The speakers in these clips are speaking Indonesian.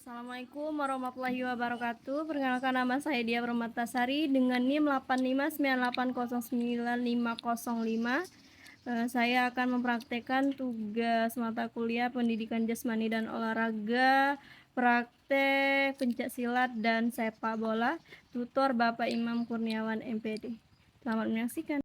Assalamualaikum warahmatullahi wabarakatuh. Perkenalkan, nama saya Dia Permatasari dengan NIM 8598099505. Saya akan mempraktekkan tugas mata kuliah Pendidikan Jasmani dan Olahraga, praktek pencaksilat dan sepak bola, tutor Bapak Imam Kurniawan MPD. Selamat menyaksikan.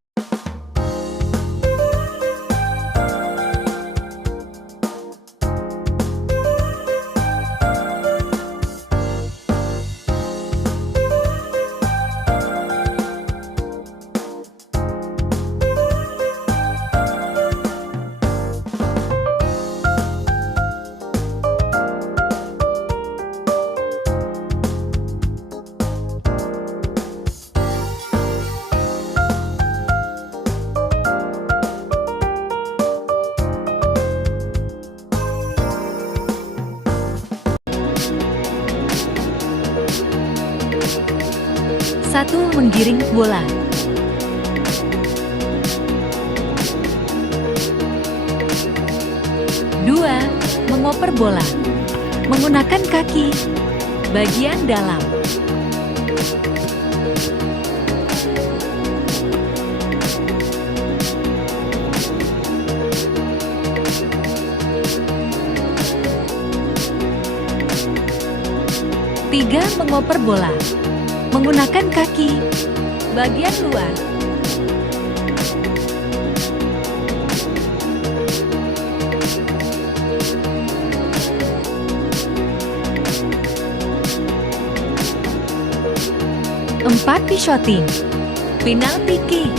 Satu, menggiring bola. 2, mengoper bola menggunakan kaki bagian dalam. 3, mengoper bola menggunakan kaki bagian luar. 4, shooting, penalti kick,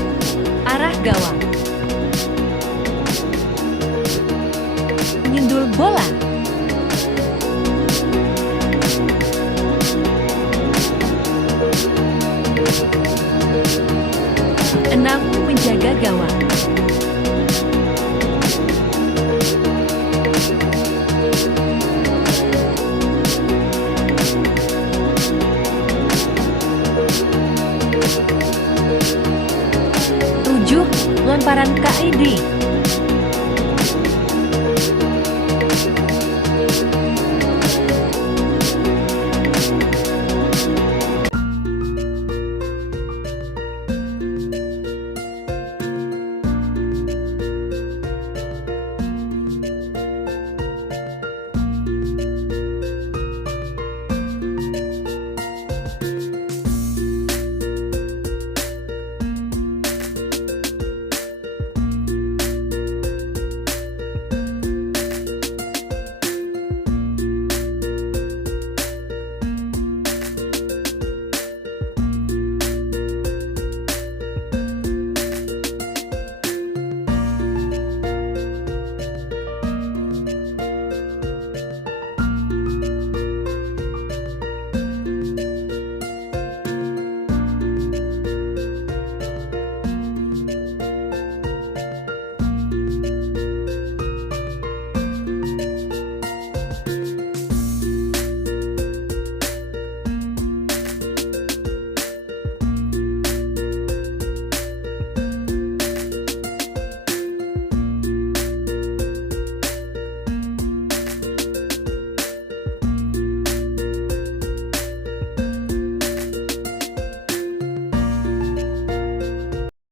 arah gawang. Menyundul bola. 6, menjaga gawang. 7, lemparan KID.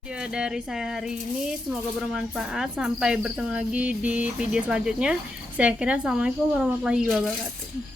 Video dari saya hari ini semoga bermanfaat. Sampai bertemu lagi di video selanjutnya. Saya kira assalamualaikum warahmatullahi wabarakatuh.